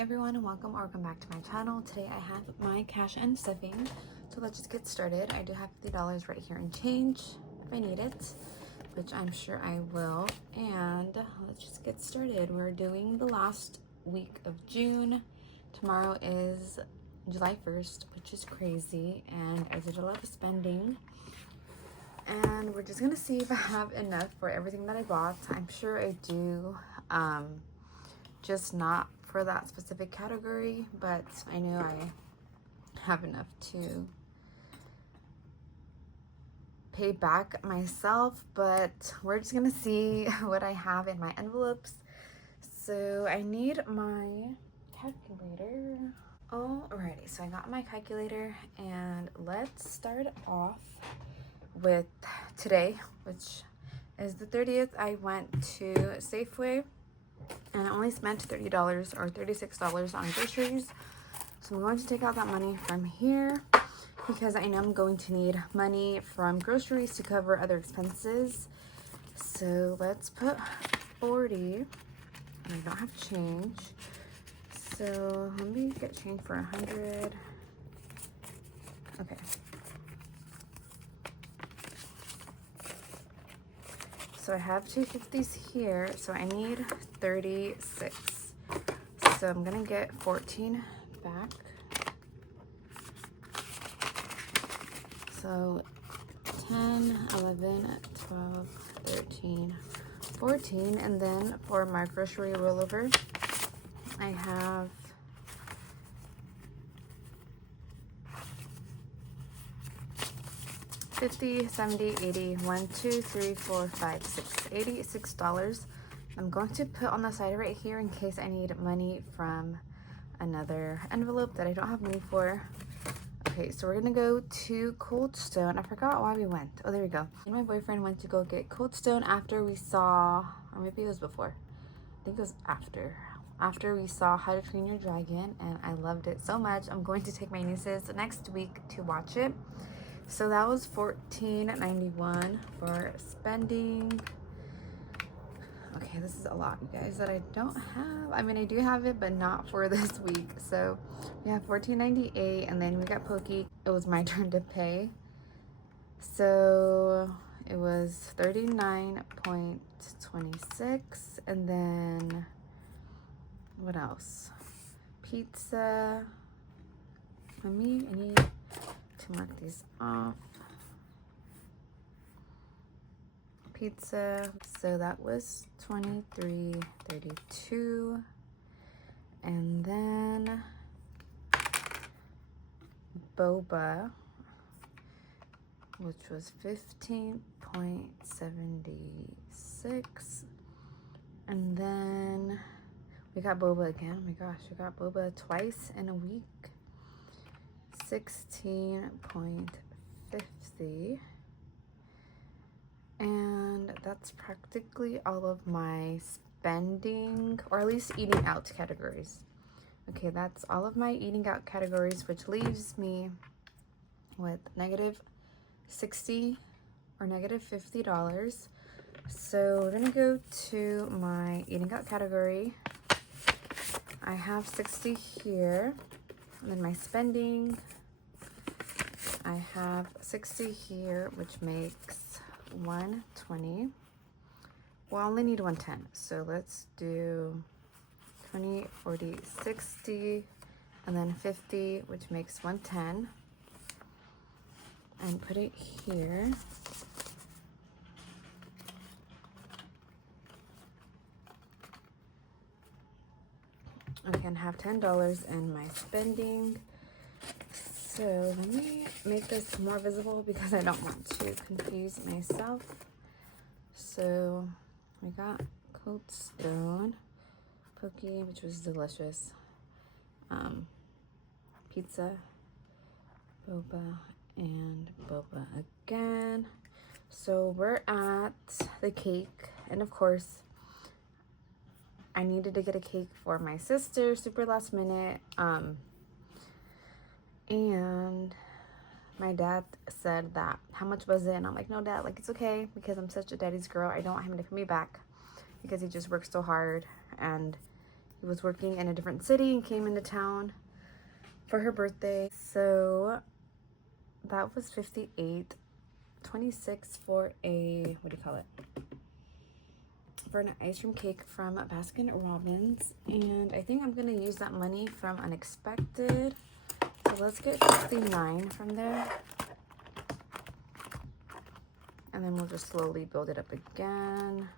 everyone, and welcome back to my channel. Today I have my cash and stuffing, so let's just get started. I do have $50 right here in change if I need it, which I'm sure I will, and let's just get started. We're doing the last week of June. Tomorrow is July 1st, which is crazy, and I did a lot of spending, and we're just gonna see if I have enough for everything that I bought. I'm sure I do, just not for that specific category, but I know I have enough to pay back myself. But we're just gonna see what I have in my envelopes. So I need my calculator. Alrighty, so I got my calculator, and let's start off with today, which is the 30th. I went to Safeway and I only spent $30 or $36 on groceries. So I'm going to take out that money from here because I know I'm going to need money from groceries to cover other expenses. So let's put 40. I don't have change. So let me get change for 100. Okay. So I have 250s here, so I need 36. So I'm gonna get 14 back. So 10, 11, 12, 13, 14, and then for my grocery rollover, I have 50, 70, 80, 1, 2, 3, 4, 5, 6, $86. I'm going to put on the side right here in case I need money from another envelope that I don't have money for. Okay, so we're gonna go to Cold Stone. I forgot why we went. Oh, there we go. Me and my boyfriend went to go get Cold Stone after we saw, or maybe it was before. I think it was after we saw How to Train Your Dragon, and I loved it so much. I'm going to take my nieces next week to watch it. So that was $14.91 for spending. Okay, this is a lot, you guys, that I don't have. I mean, I do have it, but not for this week. So we have $14.98, and then we got Pokey. It was my turn to pay. So it was $39.26, and then what else? Pizza. I need to mark these off. Pizza, so that was $23.32, and then boba, which was $15.76, and then we got boba again. Oh my gosh, we got boba twice in a week. $16.50, and that's practically all of my spending, or at least eating out categories. Okay, that's all of my eating out categories, which leaves me with -$60 or -$50. So we're gonna go to my eating out category. I have 60 here, and then my spending, I have 60 here, which makes 120. Well, I only need 110, so let's do 20, 40, 60, and then 50, which makes 110, and put it here. I can have $10 in my spending. So let me make this more visible because I don't want to confuse myself. So we got Cold Stone, Pokey, which was delicious, pizza, boba, and boba again. So we're at the cake, and of course I needed to get a cake for my sister, super last minute. And my dad said that, how much was it? And I'm like, no, Dad, like, it's okay, because I'm such a daddy's girl. I don't want him to pay me back because he just works so hard, and He was working in a different city and came into town for her birthday. So that was $58.26 for a, what do you call it? For an ice cream cake from Baskin Robbins. And I think I'm gonna use that money from Unexpected. So let's get 59 from there. And then we'll just slowly build it up again.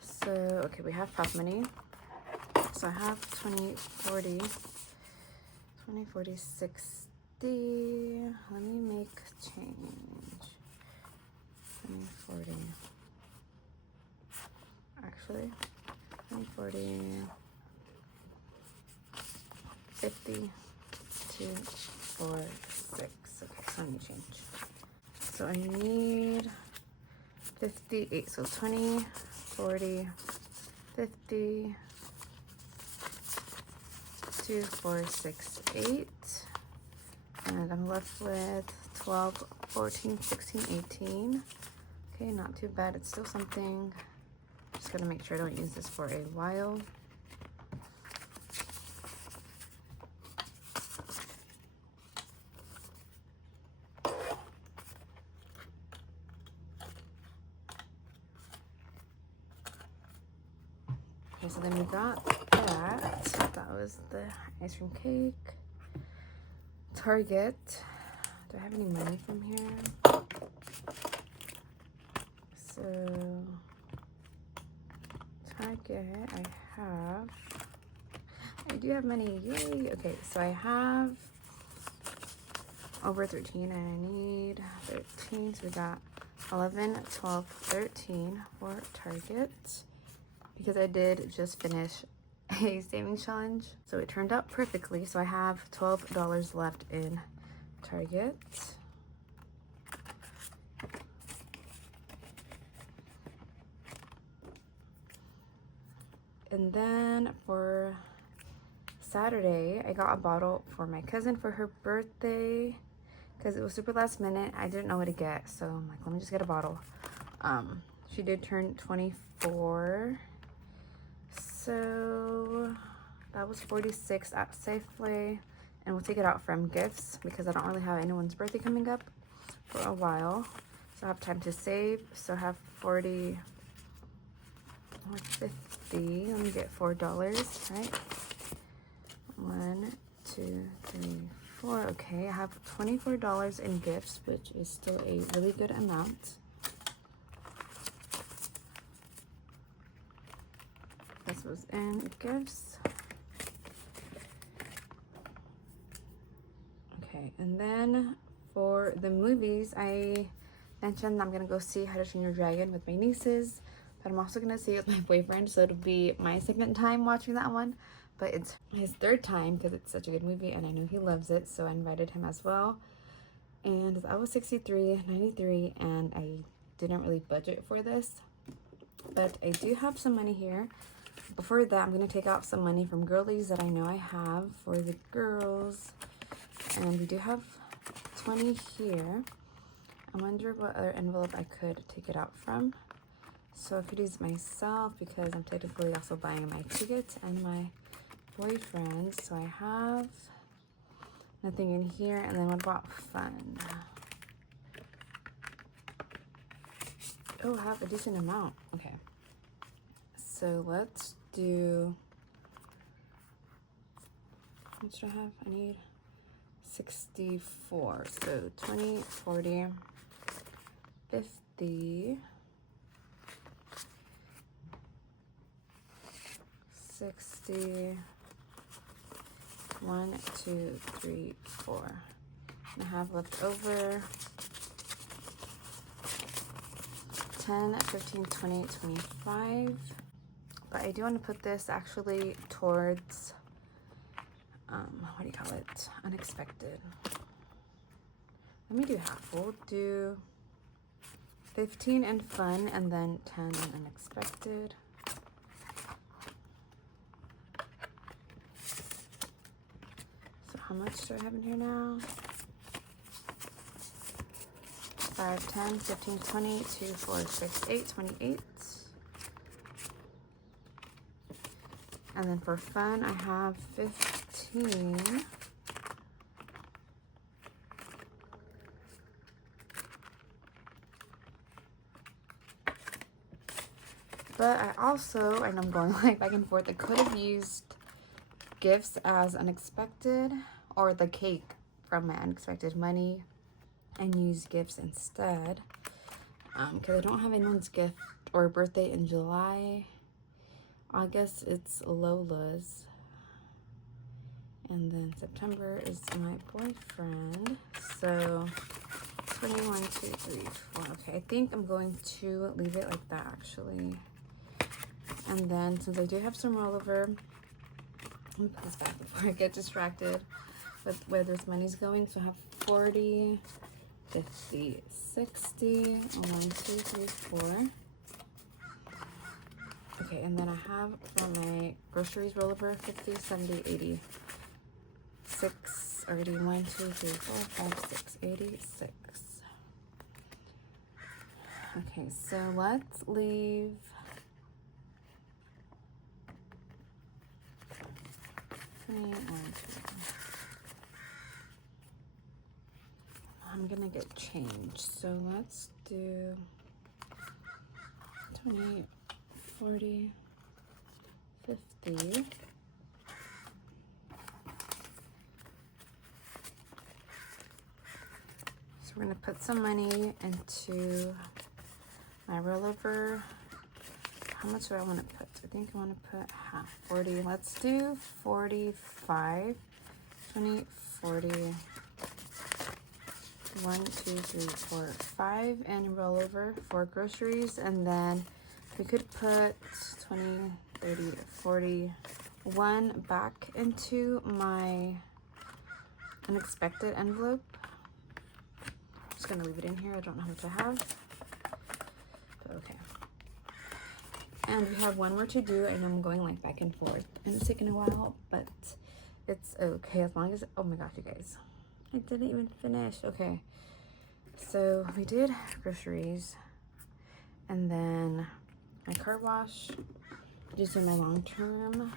So, okay, we have pop money. So I have 20, 40, 20, 40, 60. Let me make change. 20, 40. Actually, 20, 40, 50, 2, 4, 6. Okay, so let me change. So I need 58. So 20, 40, 50, 2, 4, 6, 8. And I'm left with 12, 14, 16, 18. Okay, not too bad. It's still something. Just gonna make sure I don't use this for a while. Okay, so then we got that. That was the ice cream cake. Target. Do I have any money from here? So Target, I do have money, yay! Okay, so I have over 13 and I need 13, so we got 11, 12, 13 for Target because I did just finish a savings challenge, so it turned out perfectly. So I have $12 left in Target. And then for Saturday, I got a bottle for my cousin for her birthday because it was super last minute. I didn't know what to get, so I'm like, let me just get a bottle. She did turn 24, so that was 46 at Safeway, and we'll take it out from gifts because I don't really have anyone's birthday coming up for a while, so I have time to save. So I have 40 or 50. Let me get $4, right? 1, 2, 3, 4. Okay, I have $24 in gifts, which is still a really good amount. This was in gifts. Okay, and then for the movies, I mentioned I'm gonna go see How to Train Your Dragon with my nieces, but I'm also gonna see it with my boyfriend, so it'll be my second time watching that one, but it's his third time because it's such a good movie and I know he loves it, so I invited him as well. And I was $63.93 and I didn't really budget for this, but I do have some money here. Before that, I'm gonna take out some money from girlies that I know I have for the girls, and we do have 20 here. I wonder what other envelope I could take it out from. So I could use myself because I'm technically also buying my tickets and my boyfriend. So I have nothing in here. And then what about fun? Oh, I have a decent amount. Okay. So let's do, how much do I have? I need 64. So 20, 40, 50, 60, 1, 2, 3, 4. And I have left over 10, 15, 20, 25. But I do want to put this actually towards, what do you call it? Unexpected. Let me do half. We'll do 15 in fun and then 10 in unexpected. So how much do I have in here now? 5, 10, 15, 20, 2, 4, 6, 8, 28. And then for fun, I have 15. But I also, and I'm going like back and forth, I could have used gifts as unexpected, or the cake from my unexpected money, and use gifts instead. Because I don't have anyone's gift or birthday in July. August, it's Lola's. And then September is my boyfriend. So 21, 2, 3, 4. Okay, I think I'm going to leave it like that actually. And then since I do have some rollover, let me put this back before I get distracted with where this money's going. So I have 40, 50, 60, 1, 2, 3, 4. Okay, and then I have for my groceries rollover 50, 70, 80. 6 already. 1, 2, 3, 4, 5, 6, 86. Okay, so let's leave 21, 2. I'm gonna get change, so let's do 20, 40, 50. So we're gonna put some money into my rollover. How much do I want to put? I think I want to put half. 40. Let's do 45. 20, 40. 1, 2, 3, 4, 5. And rollover for groceries. And then we could put 20, 30, 41 back into my unexpected envelope. I'm just going to leave it in here. I don't know how much I have. But okay. And we have one more to do. I know I'm going like back and forth and it's taking a while, but it's okay as long as, oh my gosh, you guys, I didn't even finish. Okay, so we did groceries and then my car wash, just do my long-term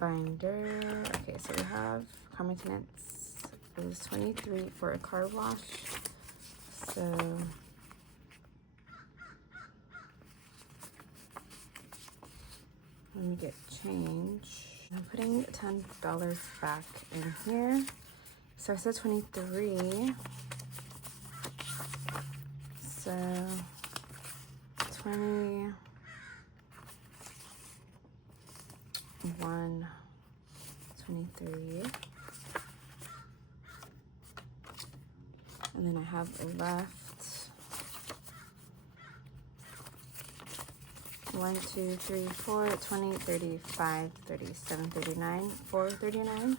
binder. Okay, so we have car maintenance. It was 23 for a car wash. So let me get change. I'm putting $10 back in here. So I said 23. So 21, 23. And then I have left 1, 2, 3, 4, 20, 35, 37, 39, 4, 39.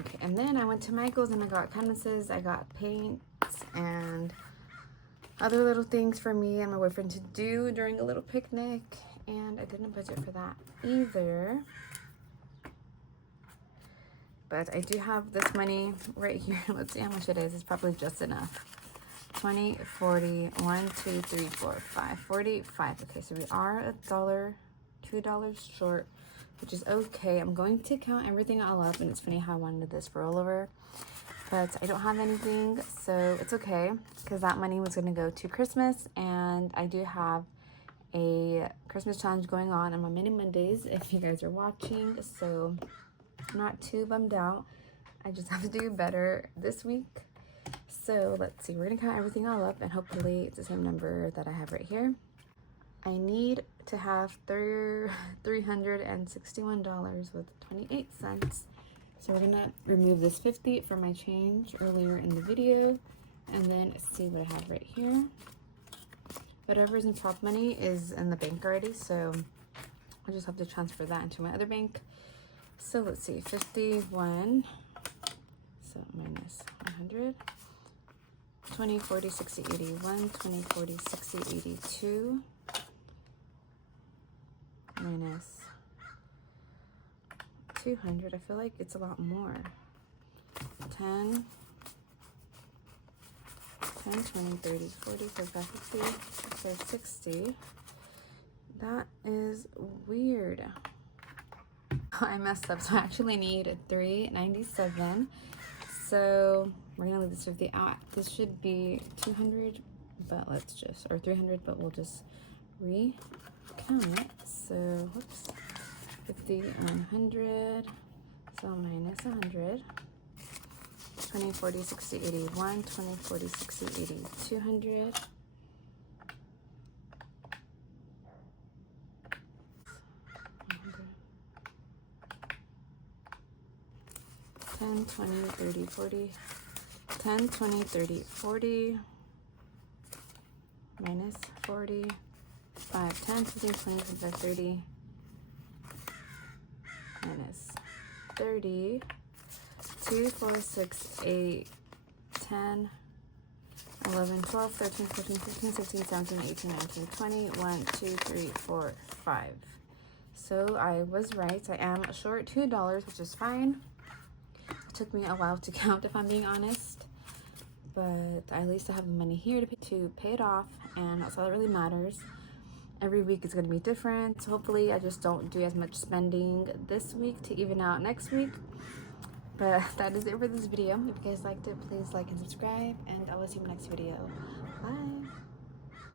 Okay, and then I went to Michael's and I got canvases, I got paints, and other little things for me and my boyfriend to do during a little picnic, and I didn't budget for that either. But I do have this money right here. Let's see how much it is. It's probably just enough. 20, 40, 1, 2, 3, 4, 5, 45. Okay, so we are $1, $2 short, which is okay. I'm going to count everything all up, and it's funny how I wanted this rollover, but I don't have anything, so it's okay, because that money was going to go to Christmas, and I do have a Christmas challenge going on my Mini Mondays, if you guys are watching, so I'm not too bummed out. I just have to do better this week. So let's see, we're gonna count everything all up and hopefully it's the same number that I have right here. I need to have $361 with 28 cents. So we're gonna remove this 50 from my change earlier in the video and then see what I have right here. Whatever's in prop money is in the bank already, so I just have to transfer that into my other bank. So let's see, 51, so minus 100. 20, 40, 60, 81, 20, 40, 60, 82, minus 200. I feel like it's a lot more. 10, 10, 20, 30, 40, 45, 50, 55, 60. That is weird. I messed up, so I actually need $3.97. So we're gonna leave this 50 out. This should be 200, but let's just, or 300, but we'll just recount it. So, whoops, 50, 100, so minus 100. 20, 40, 60, 80, 1, 20, 40, 60, 80, 200. 10, 20, 30, 40, 10, 20, 30, 40, minus 40, 5, 10, 15, 20, 25, 30, minus 30, 2, 4, 6, 8, 10, 11, 12, 13, 14, 15, 16, 17, 18, 19, 20, 1, 2, 3, 4, 5. So I was right. I am short $2, which is fine. It took me a while to count, if I'm being honest, but at least I have the money here to pay it off, and that's all that really matters. Every week is going to be different, so hopefully I just don't do as much spending this week to even out next week. But that is it for this video. If you guys liked it, please like and subscribe, and I will see you in the next video. Bye.